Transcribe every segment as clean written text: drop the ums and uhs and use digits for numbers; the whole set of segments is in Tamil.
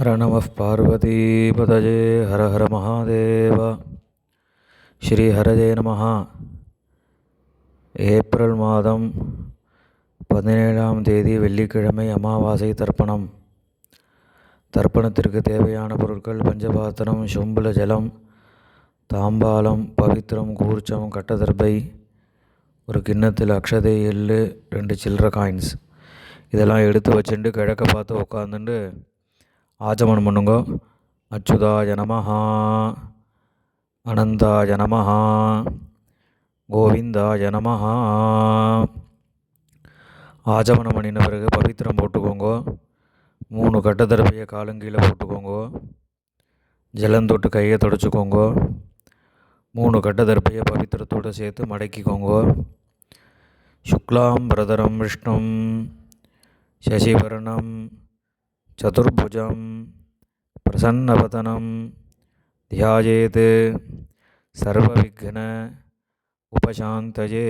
ஹர நம பார்வதிபதஜே ஹர ஹர மகாதேவ. ஸ்ரீ ஹரஜே நம. ஏப்ரல் மாதம் 17ஆம் தேதி வெள்ளிக்கிழமை, அமாவாசை தர்ப்பணம். தர்ப்பணத்திற்கு தேவையான பொருட்கள்: பஞ்சபாத்திரம், சொம்புல ஜலம், தாம்பாலம், பவித்திரம், கூர்ச்சம், கட்டதர்பை, ஒரு கிண்ணத்தில் அக்ஷதை, எள்ளு, 2 சில்லற காயின்ஸ். இதெல்லாம் எடுத்து வச்சுட்டு கிழக்க பார்த்து உட்காந்துட்டு ஆச்சமனம் பண்ணுங்க. அச்சுதாய நமஹா, அனந்தாய நமஹா, கோவிந்தாய நமஹா. ஆச்சமனம் பண்ணின பிறகு பவித்திரம் போட்டுக்கோங்க. 3 கட்டதர்பையை காலங்கீழே போட்டுக்கோங்க. ஜலந்தொட்டு கையை தொடச்சிக்கோங்க. 3 கட்டதர்பையை பவித்திரத்தோடு சேர்த்து மடக்கிக்கோங்க. சுக்லாம் பிரதரம் விஷ்ணும் சசிவர்ணம் சதுர்புஜம் பிரசன்னவதனம் தியாயேத் சர்வவிக்ன உபசாந்தயே.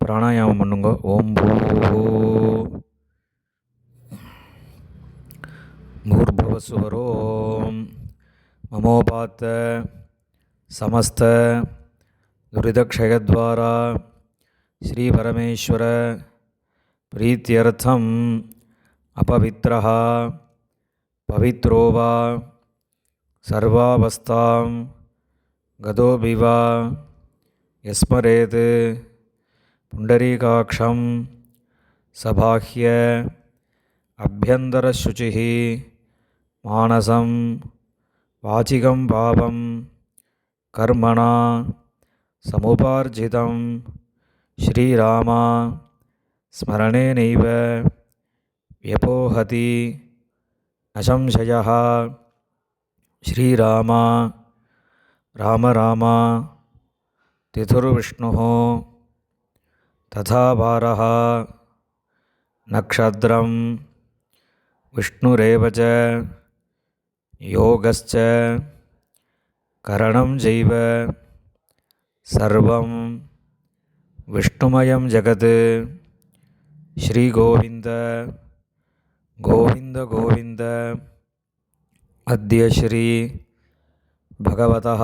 பிராணாயாமம் பண்ணுங்க. ஓம் பூர்புவஸ்வரோம் மமோபாத்த சமஸ்த துரிதக்ஷயத்வாரா ஸ்ரீ பரமேஸ்வர பிரீத்யர்த்தம் அபவித்ரஹ பவித்ரோ வா சர்வாவஸ்தாம் கதோபி வா யஸ்மரேத் புண்டரீகாக்ஷம் சபாஹ்ய அப்யந்தரசுச்சிः மானசம் வாசிகம் பாவம் கர்மணா சமுபார்ஜிதம் ஸ்ரீராமா ஸ்மரணேனைவ வ்யபோஹதி நசம்சயः. ஸ்ரீராமா ராம ராமா திதுர்விஷ்ணுः ததா பாரः நக்ஷத்ரம் விஷ்ணுரேவ ச யோகஸ்ச கரணம் ஜைவ சர்வம் விஷ்ணுமயம் ஜகத். ஸ்ரீகோவிந்த கோவிந்த கோவிந்த. அத்ய ஸ்ரீ பகவதः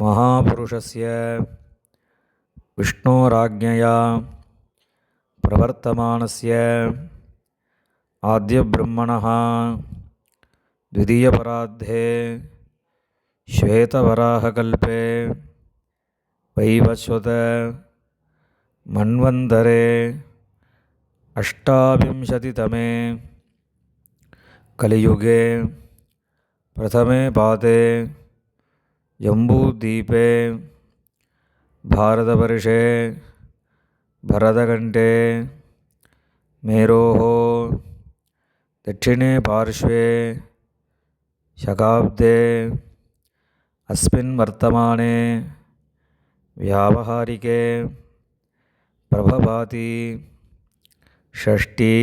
மகாபுருஷஸ்ய விஷ்ணோராஜ்ஞயா பிரவர்த்தமானஸ்ய ஆத்யப்ரம்மணः द्वितीयपरार्धे श्वेतवराहकल्पे वैवस्वत मन्वन्तरे 28तमे कलियुगे प्रथमे पादे जम्बूद्वीपे भारतवर्षे भरतखण्डे मेरोः दक्षिणे पार्श्वे शकाब्दे अस्मिन् वर्तमाने व्यावहारिके प्रभभाति षष्ठी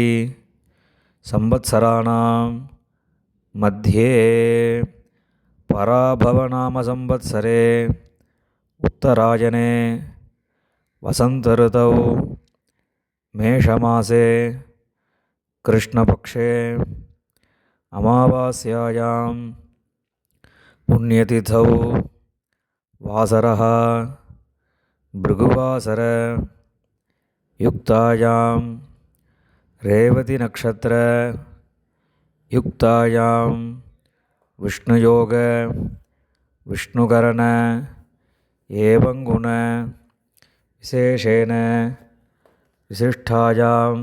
संवत्सराणां मध्ये पराभवनामसंवत्सरे उत्तरायणे वसन्तऋतौ मेषमासे कृष्णपक्षे अमावास्यायां पुण्यतिथौ वासरः भृगुवासर युक्तायां रेवती नक्षत्र युक्तायां विष्णुयोग विष्णुकरण एवं गुण विशेषेण विशिष्टायां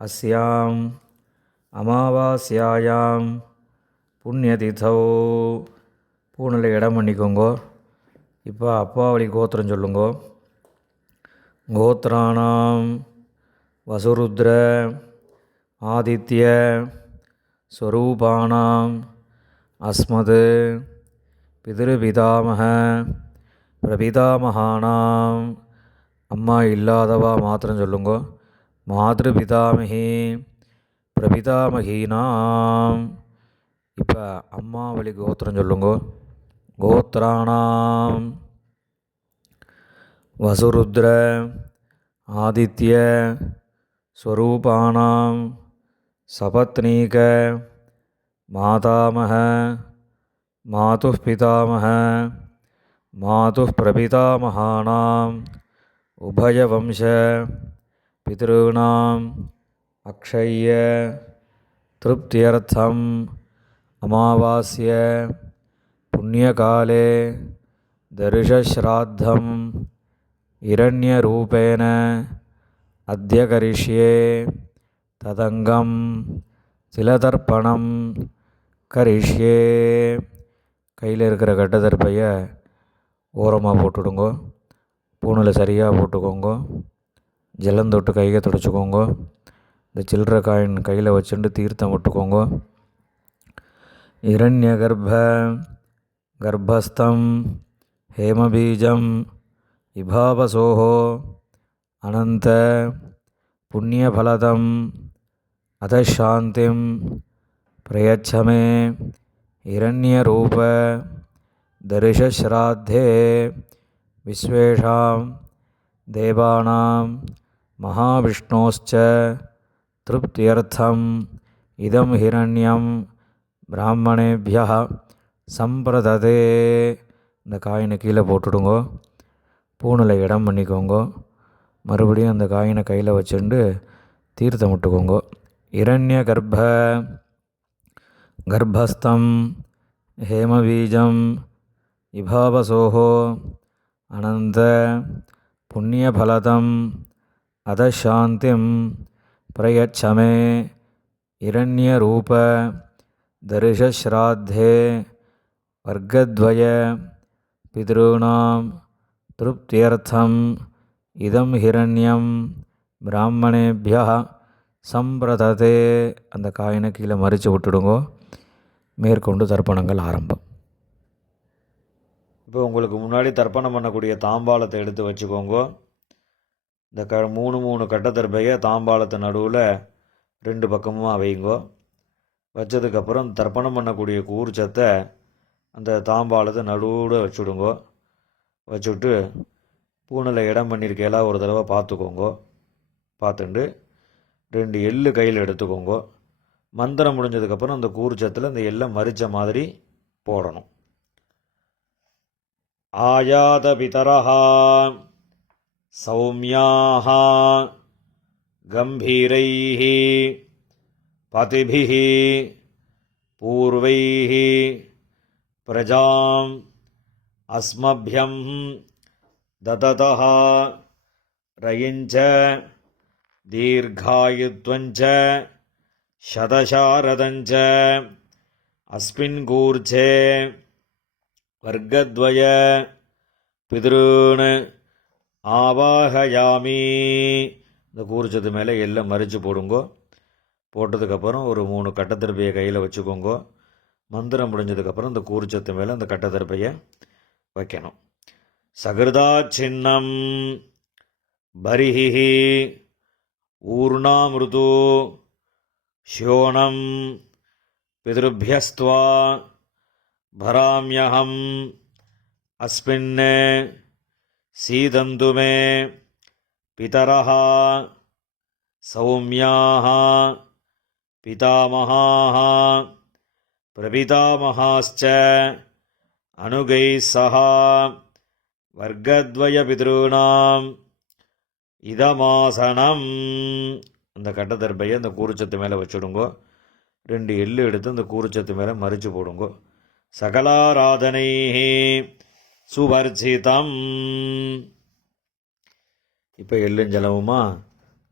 अस्यां अमावास्यायां पुण्यतिथौ. பூனில் இடம் பண்ணிக்கோங்க. இப்போ அப்பாவளி கோத்திரம் சொல்லுங்க. கோத்ராணாம் வசுருத்ர ஆதித்ய ஸ்வரூபாணாம் அஸ்மத் பிதிருபிதாமக பிரபிதாமகானாம். அம்மா இல்லாதவா மாத்திரம் சொல்லுங்க. மாத்ருபிதாமகி பிரபிதாமகீனாம். இப்போ அம்மாவளி கோத்திரம் சொல்லுங்க. கோத்ராணாம் வசுருத்ர ஆதித்ய ஸ்வரூபாணாம் சபத்னீக मातामह मातुः पितामह मातुः प्रपितामहानाम् उभयवंश पितॄणाम् अक्षय्य तृप्त्यर्थम् अमावास्य पुण्यकाले दर्शश्राद्धं हिरण्यरूपेण अद्य करिष्ये तदङ्गं तिलतर्पणं करिष्ये. கையில் இருக்கிற கட்டதர்பையை ஓரமாக போட்டுடுங்கோ. பூணில் சரியாக போட்டுக்கோங்க. ஜலம் தொட்டு கையை துடைச்சிக்கோங்க. இந்த சில்லற காயின் கையில் வச்சுட்டு தீர்த்தம் விட்டுக்கோங்க. இரண்யகர்ப்ப கர்ப்பஸ்தம் हेमबीजं विभावसोः अनंत पुण्यफलदम् अतः शान्तिं प्रयच्छ मे हिरण्यरूप दर्शश्राद्धे विश्वेषां देवानां महाविष्णोश्च तृप्त्यर्थम् इदं हिरण्यं ब्राह्मणेभ्यः संप्रदते. இந்த காயினை கீழே போட்டுடுங்கோ. பூணில் இடம் பண்ணிக்கோங்க. மறுபடியும் அந்த காயினை கையில் வச்சுட்டு தீர்த்தம் விட்டுக்கோங்க. இரண்ய கர்ப்பஸ்தம் ஹேமபீஜம் விபாவசோஹோ அனந்த புண்ணியபலதம் அதசாந்திம் பிரயச்சமே இரண்யரூப தர்ஷஸ்ராத்தே வர்க்கத்வய பித்ருணாம் திருப்தியர்த்தம் இதம் ஹிரண்யம் பிராமணேபியா சம்பிரததே. அந்த காயினை கீழே மறித்து விட்டுடுங்கோ. மேற்கொண்டு தர்ப்பணங்கள் ஆரம்பம். இப்போ உங்களுக்கு முன்னாடி தர்ப்பணம் பண்ணக்கூடிய தாம்பாளத்தை எடுத்து வச்சுக்கோங்க. இந்த மூணு கட்டத்தர்பையை தாம்பாளத்து நடுவில் 2 பக்கமும் வைங்கோ. வச்சதுக்கப்புறம் தர்ப்பணம் பண்ணக்கூடிய கூர்ச்சத்தை அந்த தாம்பாளத்தை நடுவில் வச்சுடுங்கோ. வச்சுட்டு பூணில் இடம் பண்ணியிருக்கையெல்லாம் ஒரு தடவை பார்த்துக்கோங்க. பார்த்துட்டு 2 எள்ளு கையில் எடுத்துக்கோங்க. மந்திரம் முடிஞ்சதுக்கப்புறம் அந்த கூர்ச்சத்தில் அந்த எல்லை மறித்த மாதிரி போடணும். ஆயாத பிதரஹா சௌமியாஹா கம்பீரைஹி பதிபிஹி பூர்வைஹி பிரஜாம் அஸ்மப்யம் தததஹ ரயிஞ்ச தீர்காயுத்வஞ்ச சதசாரதஞ்ச அஸ்மின் கூர்ச்சே வர்க்கத்வய பித்ருன் ஆவாஹயாமி. இந்த கூர்ச்சத்து மேலே எல்லாம் மறித்து போடுங்கோ. போட்டதுக்கப்புறம் ஒரு 3 கட்டத்திருப்பையை கையில் வச்சுக்கோங்க. மந்திரம் முடிஞ்சதுக்கப்புறம் இந்த கூர்ச்சத்து மேலே அந்த கட்டத்திருப்பையை வைக்கணும். சகிருதா சின்னம் பரிஹி ஊர்ணாமிருது ஷோணம் பிதృभ्यस्त्वा भराम्यहम् अस्मिन् सीदन्तु मे पितरः सौम्याः पितामहाः प्रपितामहाश्च अनुगैः सह वर्गद्वयपितॄणाम् இதமாசனம். அந்த கட்டத்தர்பையை அந்த கூர்ச்சத்து மேலே வச்சுடுங்கோ. 2 எள்ளு எடுத்து அந்த கூர்ச்சத்து மேலே மறித்து போடுங்கோ. சகலாராதனை சுவர்ஜிதம். இப்போ எள்ளுஞ்சலவுமா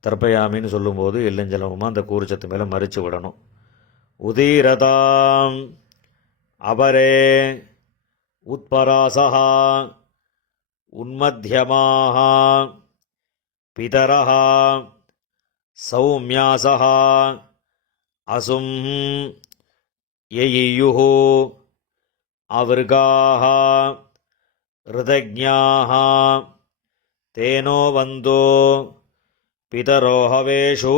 தர்ப்பயாமின்னு சொல்லும்போது எள்ளுஞ்சலவுமா அந்த கூர்ச்சத்து மேலே மறித்து விடணும். உதீரதாம் அபரே உத்பராசா உன்மத்தியமாக பிதரஹ சௌமியாசஹ அசும் யயியுः அவர்காः ருதஜ்ஞாः தேனோ வந்தோ பிதரோஹவேஷு.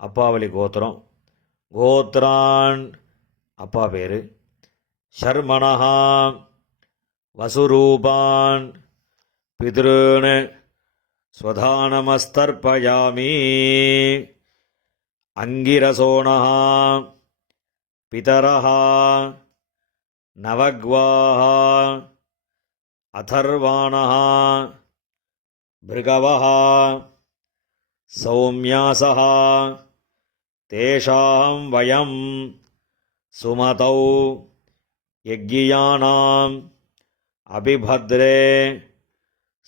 அப்பாவளி கோத்திரம். கோத்ரான் அப்பா பேர். ஷர்மணஹ வசுரூபான் பித்ருன் ஸ்வதானமஸ்தர்ப்பயாமி. அங்கிரசோணஹ பிதரஹ நவக்வாஹ அதர்வாணஹ பிருகவஹ சௌம்யாசஹ தேஷாம் வயம் சுமதௌ யக்ஞியானாம் அபிபத்ரே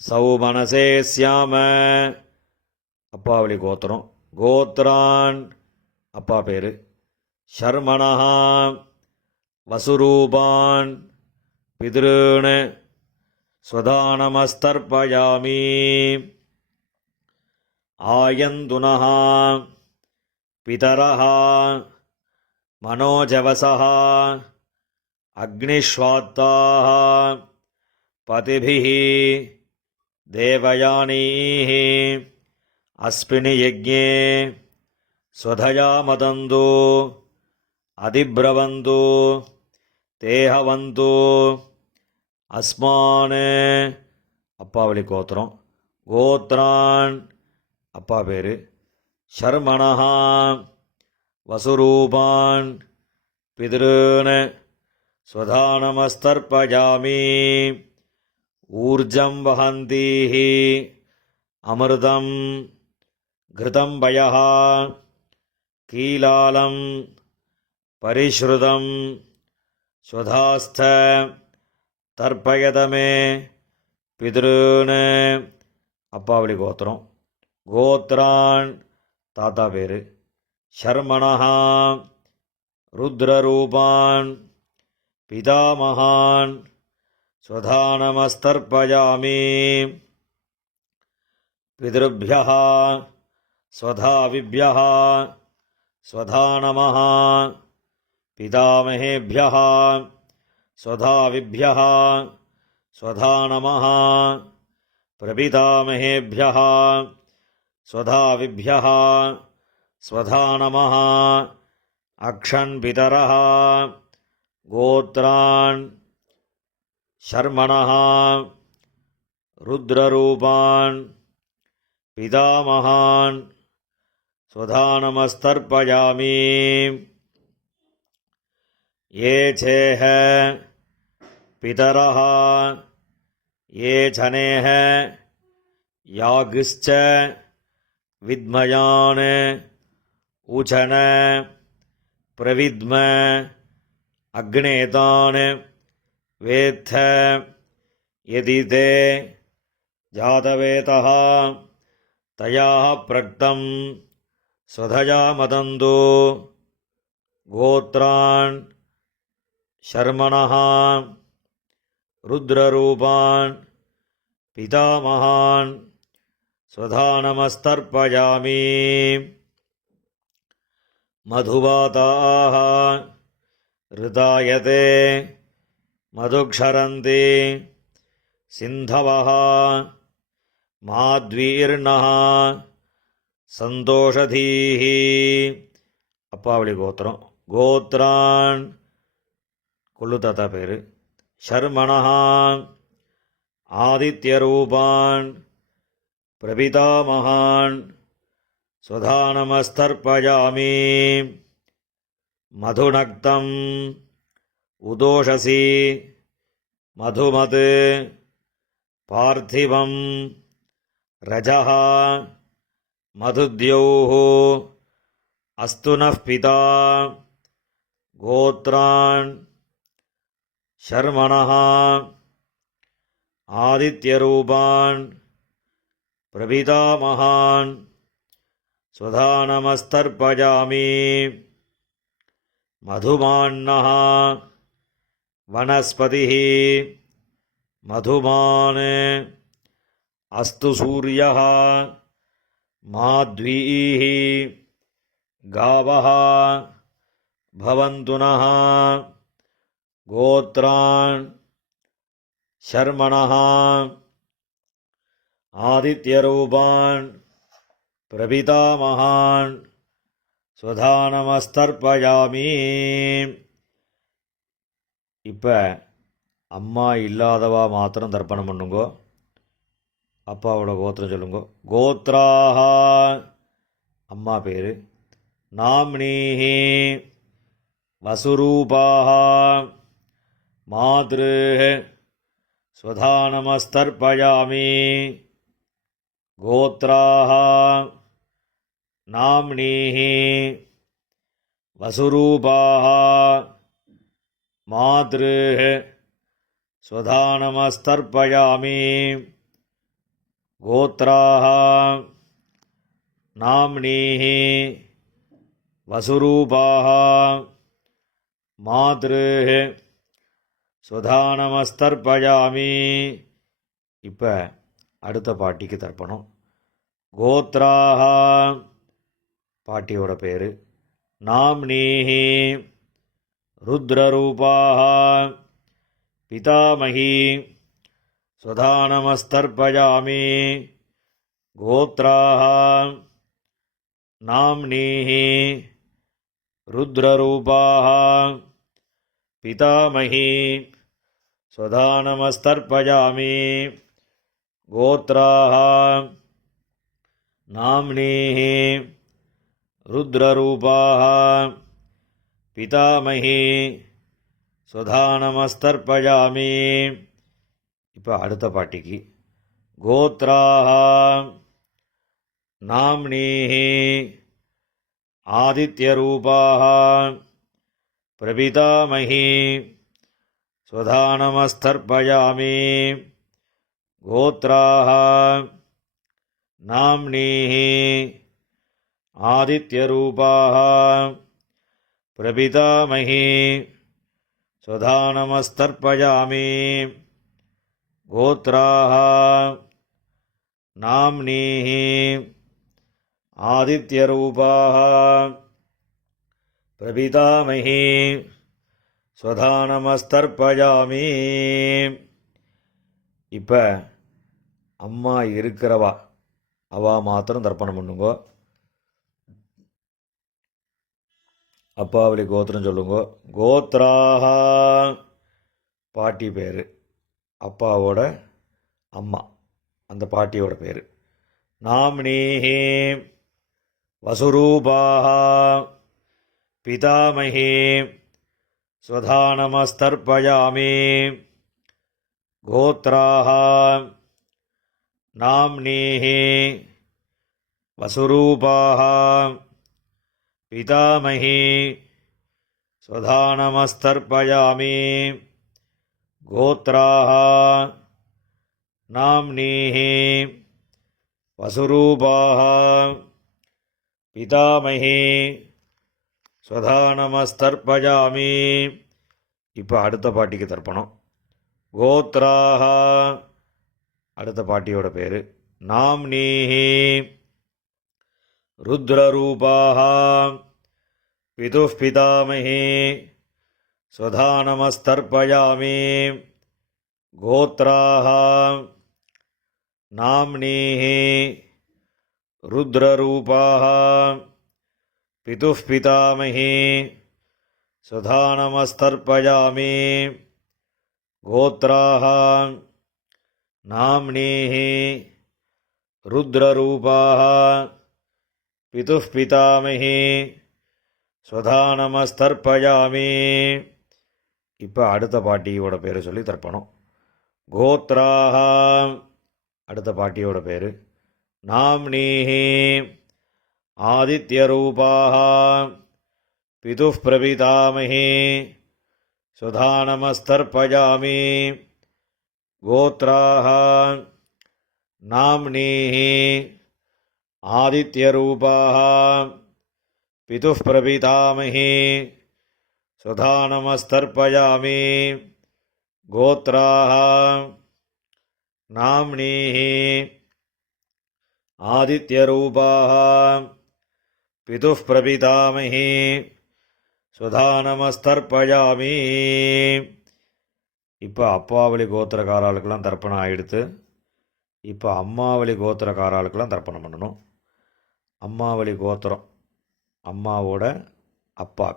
சௌமனசே ஸ்யாம. அப்பாவளி கோத்திரம். கோத்ரான் அப்பா பேர். ஷர்மணஹ வசுரூபான் பித்ருன் ஸ்வதானமஸ்தர்ப்பயாமி. ஆயந்துனஹ பிதரஹ மனோஜவசஹ அக்னிஷ்வாத்தாஹ பதிபிஹ தேவயானீஹ அஸ்மின் யஜ்ஞே ஸ்வதயா மதந்து அதிப்ரவந்து தேஹவந்து அஸ்மான். அப்பாவளி கோத்திரம். கோத்ரான் அப்பா பேர். ஷர்மணஹ வசுரூபான் பித்ருன் ஸ்வதானமஸ்தர்ப்பயாமி. ஊர்ஜம் வஹந்தீஹ அமிர்தம் கிருதம் வயஹ கீலாலம் பரிஷ்ருதம் ஸ்வதாஸ்த தர்ப்பயதமே பித்ருன். அப்பாவளி கோத்திரம். கோத்ரான் தாத்தா பேர். ஷர்மணஹ ருத்ரரூபான் பிதாமகான் ஸ்வதானமஸ்தர்ப்பயாமி. பித்ருभ्यः ஸ்வதாவிभ्यः ஸ்வதானமः பிதாமகேभ्यः ஸ்வதாவிभ्यः ஸ்வதானமः பிரபிதாமகேभ्यः ஸ்வதாவிभ्यः ஸ்வதானமः அக்ஷன் பிதரஹ. கோத்ரான் ஷர்மணஹ ருத்ரரூபான் பிதாமகான் ஸ்வதானமஸ்தர்ப்பயாமி. ये चेह पितरः ये जनेह यागश्च विद्मयान् उचन प्रविद्म अग्नेतान् वेत्थ यदि ते जातवेतः तया प्रक्तं स्वधया मदन्तु. गोत्रान् ஷர்மணஹ ருத்ரரூபான் பிதாமகான் ஸ்வதானமஸ்தர்ப்பயாமி. மதுவாதாஹ ரிதாயதே மதுக்ஷரந்தி சிந்தவஹ மாத்வீர்ணஹ சந்தோஷதீஹ. அப்பாவளி கோத்திரம். கோத்ரான் கொள்ளு தாத்தா பேர். ஷர்மணஹ ஆதித்யரூபான் பிரபிதாமகான் ஸ்வதானமஸ்தர்ப்பயாமி. மதுநக்தம் உதோஷசி மதுமத் பார்த்திவம் ரஜஹ மதுத்யௌஹ அஸ்துனः பிதா. கோத்ரான் ஷர்மணஹ ஆதித்யரூபான் பிரபிதாமகான் ஸ்வதானமஸ்தர்ப்பயாமி. மதுமான்னஹ வனஸ்பதிः மதுமான் அஸ்து சூரியः மாத்வீः காவः பவந்து நः. கோத்ரான் ஷர்மணஹ ஆதித்யரூபான் பிரபிதாமகான் ஸ்வதானமஸ்தர்ப்பயாமி. இப்போ அம்மா இல்லாதவா மாத்திரம் தர்ப்பணம் பண்ணுங்கோ. அப்பாவோட கோத்திரம் சொல்லுங்கோ. கோத்ராஹ அம்மா பேர். நாம்னீஹி வசுரூபாः மாத்ருः ஸ்வதானமஸ்தர்ப்பயாமி கோத்ராः நாம்னீः வசுரூபாः மாத்ருः ஸ்வதானமஸ்தர்ப்பயாமி கோத்ராः நாம்னீः வசுரூபாः மாத்ருः ஸ்வதானமஸ்தர்ப்பயாமி. இப்போ அடுத்த பாட்டிக்கு தர்ப்பணம். கோத்ராः பாட்டியோட பேர். நாம்னீः ருத்ரரூபாः பிதாமகி ஸ்வதானமஸ்தர்ப்பயாமி கோத்ராः நாம்னீः ருத்ரரூபாः பிதாமகி ஸ்வதானமஸ்தர்ப்பயாமி கோத்ராः நாம்னீः ருத்ரரூபாः பிதாமகி ஸ்வதானமஸ்தர்ப்பயாமி. இப்போ அடுத்த பாட்டிக்கு. கோத்ராः நாம்னீः ஆதித்யரூபாः பிரபிதாமகி ஸ்வதானமஸ்தர்ப்பயாமி கோத்ராः நாம்னீः ஆதித்யரூபாः பிரபிதாமகி ஸ்வதானமஸ்தர்ப்பயாமி கோத்ராः நாம்னீः ஆதித்யரூபாः பிரபிதாமகி ஸ்வதானமஸ்தர்ப்பயாமி. இப்போ அம்மா இருக்கிறவா அவா மாத்திரம் தர்ப்பணம் பண்ணுங்கோ. அப்பாவளி கோத்திரம் சொல்லுங்க. கோத்ராः பாட்டி பேர், அப்பாவோட அம்மா, அந்த பாட்டியோட பேர். நாம்னீः வசுரூபாः பிதாமகி ஸ்வதானமஸ்தர்ப்பயாமி கோத்ராः நாம்னீः வசுரூபாः பிதாமகி ஸ்வதானமஸ்தர்ப்பயாமி கோத்ராः நாம்னீः வசுரூபாः பிதாமகி ஸ்வதானமஸ்தர்ப்பயாமி. இப்போ அடுத்த பாட்டிக்கு தர்ப்பணம். கோத்ராः அடுத்த பாட்டியோட பேர். நாம்னீः ருத்ரரூபாः பிதுः பிதாமகி ஸ்வதானமஸ்தர்ப்பயாமி கோத்ராः நாம்னீः ருத்ரரூபாः பிதுः பிதாமகி ஸ்வதானமஸ்தர்ப்பயாமி கோத்ராः நாம்னீः ருத்ரரூபாः பிதுः பிதாமகி ஸ்வதானமஸ்தர்ப்பயாமி. இப்போ அடுத்த பாட்டியோட பேர் சொல்லி தர்ப்பணம். கோத்ராः அடுத்த பாட்டியோட பேர். நாம்னீः ஆதித்யரூபாः பிதுः பிரபிதாமகி ஸ்வதானமஸ்தர்ப்பயாமி கோத்ராः நாம்னீः ஆதித்யரூபாः பிதுः பிரபிதாமகி ஸ்வதானமஸ்தர்ப்பயாமி கோத்ராः நாம்னீः ஆதித்யரூபாः பிதுः பிரபிதாமகி ஸ்வதானமஸ்தர்ப்பயாமி. இப்போ அப்பாவளி கோத்திரக்காராளுக்கெல்லாம் தர்ப்பணம் ஆகிடுத்து. இப்போ அம்மாவளி கோத்திரக்காராளுக்கெல்லாம் தர்ப்பணம் பண்ணணும். அம்மாவளி கோத்திரம், அம்மாவோட அப்பா,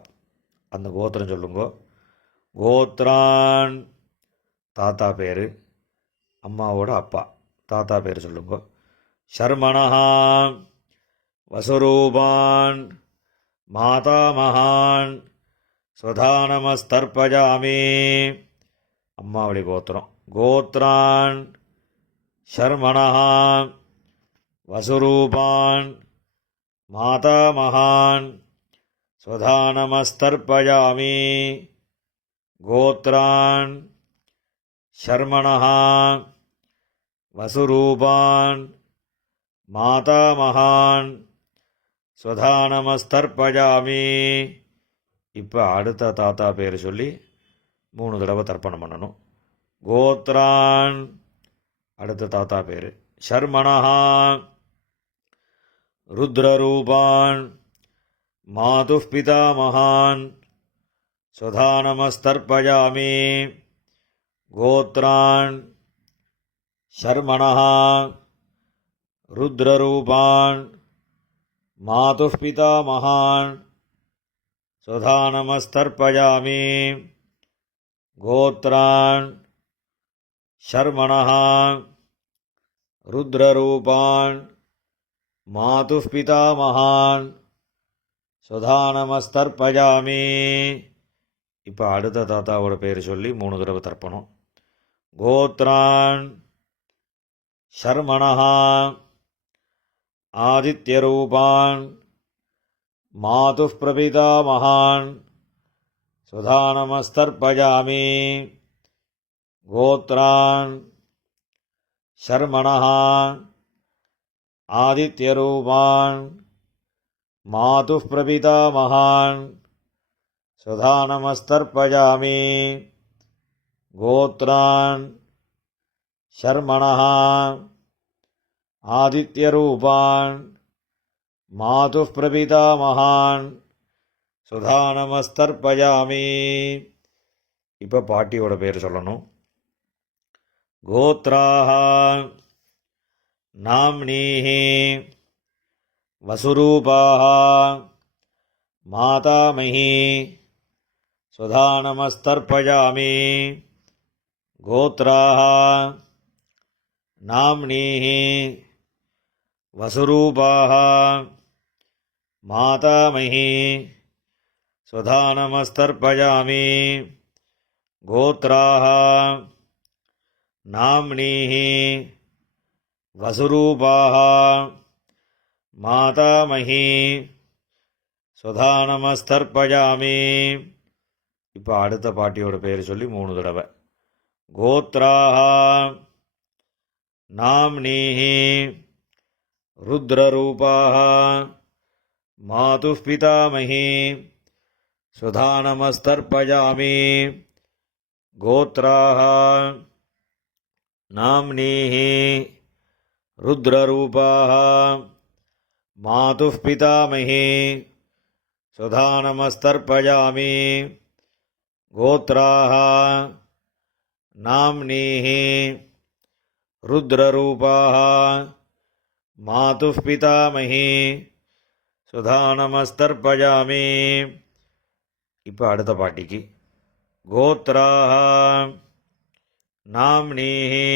அந்த கோத்திரம் சொல்லுங்க. கோத்ரான் தாத்தா பேர், அம்மாவோட அப்பா தாத்தா பேர் சொல்லுங்க. சர்மணஹா வசுரூபான் மாதாமகான் ஸ்வதானமஸ்தர்ப்பஜாமி. அம்மாவளி கோத்திரம். கோத்ரான் ஷர்மணஹ வசுரூபான் மாதாமகான் ஸ்வதானமஸ்தர்ப்பஜாமி. கோத்ரான் ஷர்மணஹ வசுரூபான் மாதாமகான் ஸ்வதானமஸ்தர்ப்பஜாமி. இப்போ அடுத்த தாத்தா பேர் சொல்லி 3 தடவை தர்ப்பணம் பண்ணணும். கோத்ரான் அடுத்த தாத்தா பேர். ஷர்மணஹா ருத்ரரூபான் மாதுः பிதாமகான் ஸ்வதானமஸ்தர்ப்பஜாமி. கோத்ரான் ஷர்மணஹா ருத்ரரூபான் மாதுः பிதாமகான் ஸ்வதானமஸ்தர்ப்பஜாமி. கோத்ரான் ஷர்மணஹா ருத்ரரூபான் மாதுः பிதாமகான் ஸ்வதானமஸ்தர்ப்பஜாமி. இப்போ அடுத்த தாத்தாவோட பேர் சொல்லி 3 தடவை தர்ப்பணம். கோத்ரான் ஷர்மணஹா ஆதித்யரூபான் மாதுः பிரபிதாமகான் ஸ்வதானமஸ்தர்ப்பஜாமி. கோத்ரான் ஷர்மணஹா ஆதித்யரூபான் மாதுः பிரபிதாமகான் ஸ்வதானமஸ்தர்ப்பஜாமி. கோத்ரான் ஷர்மணஹா ஆதித்யரூபான் மாதுः பிரபிதாமகான் ஸ்வதானமஸ்தர்ப்பஜாமி. இப்போ பாட்டியோட பேர் சொல்லணும். கோத்ராஹ நாம்னீஹி வசுரூபாஹ மாதாமஹி ஸ்வதானமஸ்தர்ப்பஜாமி. கோத்ராஹ நாம்னீஹி வசுரூபாஹ மாதாமஹி ஸ்வதானமஸ்தர்ப்பஜாமி. கோத்ராஹ நாம்னீஹி வசுரூபாஹ மாதாமஹி ஸ்வதானமஸ்தர்ப்பஜாமி. இப்போ அடுத்த பாட்டியோட பேர் சொல்லி 3 தடவை. கோத்ராஹ நாம்னீஹி ருத்ரரூபாஹ மாதுः பிதாமஹி ஸ்வதானமஸ்தர்ப்பஜாமி. கோத்ராஹ நாம்னீஹி ருத்ரரூபாஹ மாதுः பிதாமஹி ஸ்வதானமஸ்தர்ப்பஜாமி. கோத்ராஹ நாம்னீஹி ருத்ரரூபாஹ மாதுः பிதாமஹி ஸ்வதானமஸ்தர்ப்பஜாமி. இப்போ அடுத்த பாட்டிக்கு. கோத்ராஹ நாம்னீஹி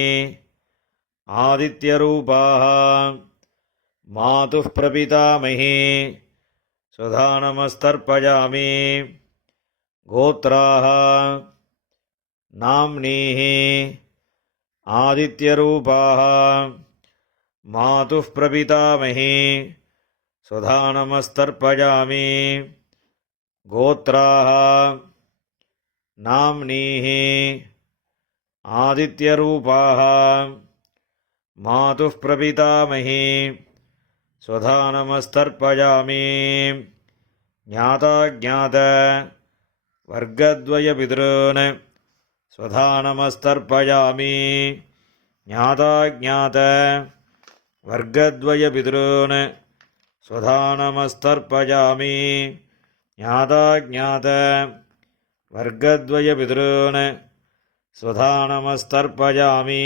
ஆதித்யரூபாஹ மாதுः பிரபிதாமஹி ஸ்வதானமஸ்தர்ப்பஜாமி. கோத்ராஹ நாம்னீஹி ஆதித்யரூபாஹ மாதுः பிரபிதாமஹி ஸ்வதானமஸ்தர்ப்பஜாமி. கோத்ராஹ நாம்னீஹி ஆதித்யரூபாஹ மாதுः பிரபிதாமஹி ஸ்வதானமஸ்தர்ப்பஜாமி. ஞாதாஜ்ஞாத வர்க்கத்வயபிதॄன் ஸ்வதானமஸ்தர்ப்பஜாமி. ஞாதாஜ்ஞாத வர்க்கத்வயபிதॄன் ஸ்வதானமஸ்தர்ப்பஜாமி. ஞாதாஜ்ஞாத வர்க்கத்வயபிதॄன் ஸ்வதானமஸ்தர்ப்பஜாமி.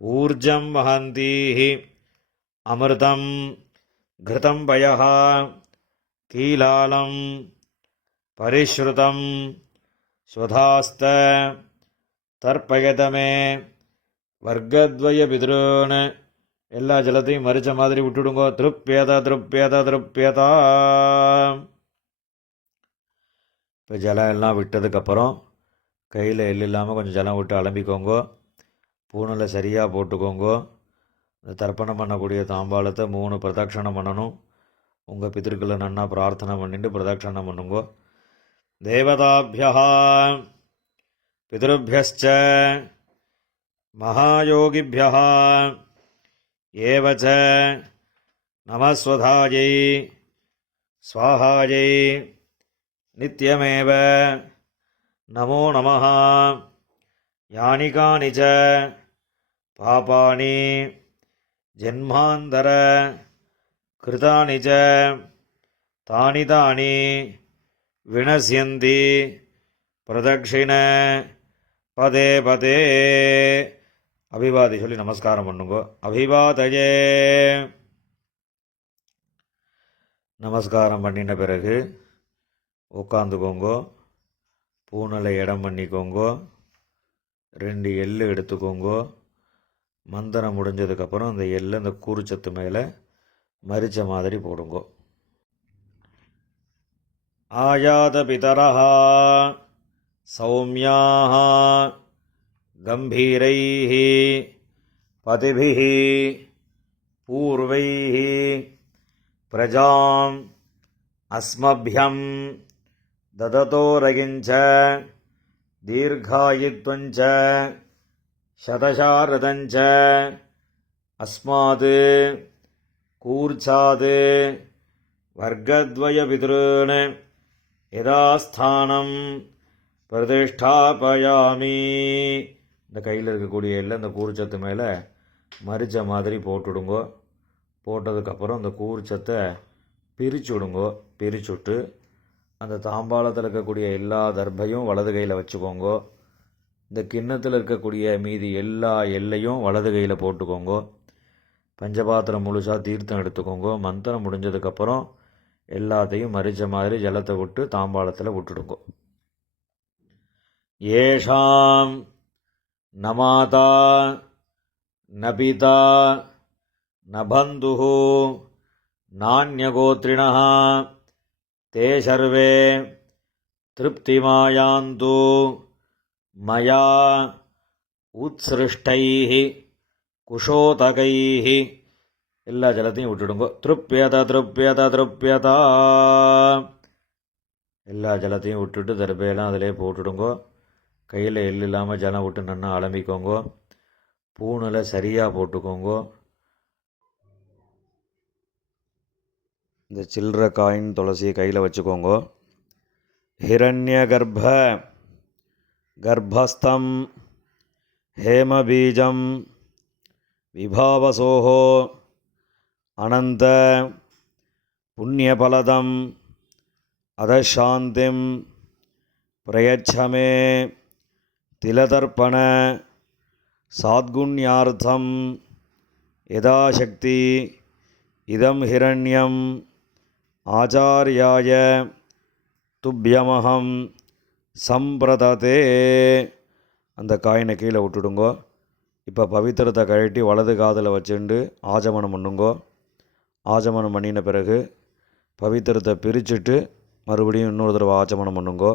ஊர்ஜம் வஹந்தீஹி அமிர்தம் घृतं पयः कीलालं परिश्रुतं स्वधास्त தர்ப்பயதமே வர்க்கத்வய பித்ருன்னு எல்லா ஜலத்தையும் மறிச்ச மாதிரி விட்டுடுங்கோ. திருப்யத திருப்யத திருப்யதா. இப்போ ஜலம் எல்லாம் விட்டதுக்கப்புறம் கையில் எள்ளு இல்லாமல் கொஞ்சம் ஜலம் விட்டு அலம்பிக்கோங்கோ. பூணில் சரியாக போட்டுக்கோங்கோ. இந்த தர்ப்பணம் பண்ணக்கூடிய தாம்பாளத்தை 3 பிரதட்சணம் பண்ணணும். உங்கள் பித்திருக்களை நன்னா பிரார்த்தனை பண்ணிட்டு பிரதட்சணம் பண்ணுங்கோ. தேவதாபியா பிதృभ्यश्च மகாயோகிभ्यः ஏவச்ச நமஸ்வதாயை ஸ்வாஹாயை நித்யமேவ நமோ நமः. யானி கானி ச பாபானி ஜன்மாந்தர கிருதானி ச தானி தானி வினஸ்யந்தி பிரதக்ஷிண பதே பதே. அபிவாதி சொல்லி நமஸ்காரம் பண்ணுங்கோ. அபிவாதயே. நமஸ்காரம் பண்ணின பிறகு உட்காந்துக்கோங்கோ. பூனலை இடம் பண்ணிக்கோங்கோ. 2 எள்ளு எடுத்துக்கோங்கோ. மந்திரம் முடிஞ்சதுக்கப்புறம் அந்த எள்ளு அந்த கூறுச்சத்து மேலே மரிச்ச மாதிரி போடுங்கோ. ஆயாத பிதரஹ சௌமியாஹ கம்பீரைஹ பதிபிஹ பூர்வைஹ பிரஜாம் அஸ்மப்யம் தததோரகிஞ்ச தீர்காயித்வஞ்ச சதசாரதஞ்ச அஸ்மாத் கூர்ச்சாத் வர்க்கத்வய பித்ருன் யதாஸ்தானம் பிரதிஷ்டாபயாமி. இந்த கையில் இருக்கக்கூடிய எல்லாம் இந்த கூர்ச்சத்து மேலே மரிச்ச மாதிரி போட்டுடுங்கோ. போட்டதுக்கப்புறம் அந்த கூர்ச்சத்தை பிரித்து விடுங்கோ. பிரிச்சுட்டு அந்த தாம்பாளத்தில் இருக்கக்கூடிய எல்லா தர்பையும் வலது கையில் வச்சுக்கோங்கோ. இந்த கிண்ணத்தில் இருக்கக்கூடிய மீதி எல்லா எல்லையும் வலது கையில் போட்டுக்கோங்கோ. பஞ்சபாத்திரம் முழுசாக தீர்த்தம் எடுத்துக்கோங்கோ. மந்திரம் முடிஞ்சதுக்கப்புறம் எல்லாத்தையும் மரிச்ச மாதிரி ஜலத்தை விட்டு தாம்பாளத்தில் விட்டுடுங்கோ. ஏஷாம் நமாதா நபிதா நபந்துஹு நான்யகோத்ரிணः தே சர்வே திருப்திமாயாந்து மயா உத்ஸ்ருஷ்டைः குஷோதகைः. எல்லா ஜலத்தையும் விட்டுடுங்கோ. திருப்யத திருப்யத திருப்யதா. எல்லா ஜலத்தையும் விட்டுட்டு தர்பையெல்லாம் அதிலே போட்டுடுங்கோ. கையில் எள்ளு இல்லாமல் ஜலம் விட்டு நன்னா அலம்பிக்கோங்கோ. பூணில் சரியாக போட்டுக்கோங்கோ. இந்த சில்லற காயின் துளசியை கையில் வச்சுக்கோங்கோ. ஹிரண்ய கர்ப்பஸ்தம் ஹேமபீஜம் விபாவசோஹோ அனந்த புண்ணியபலதம் அதசாந்திம் பிரயச்சமே திலதர்ப்பண சாத்குண்யார்த்தம் யதாசக்தி இதம் ஹிரண்யம் ஆச்சார்யாய துப்யமஹம் சம்பிரததே. அந்த காயினை கீழே விட்டுடுங்கோ. இப்போ பவித்திரத்தை கழட்டி வலது காதில் வச்சுண்டு ஆஜமனம் பண்ணுங்கோ. ஆஜமனம் பண்ணின பிறகு பவித்திரத்தை பிரிச்சுட்டு மறுபடியும் இன்னொரு தடவை ஆச்சமனம் பண்ணுங்கோ.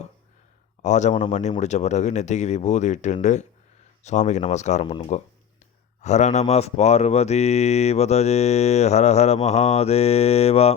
ஆச்சமனம் பண்ணி முடித்த பிறகு நெத்திக்கு விபூதி இட்டுண்டு சுவாமிக்கு நமஸ்காரம் பண்ணுங்கோ. ஹர நம பார்வதி பதஜே ஹர ஹர மகாதேவா.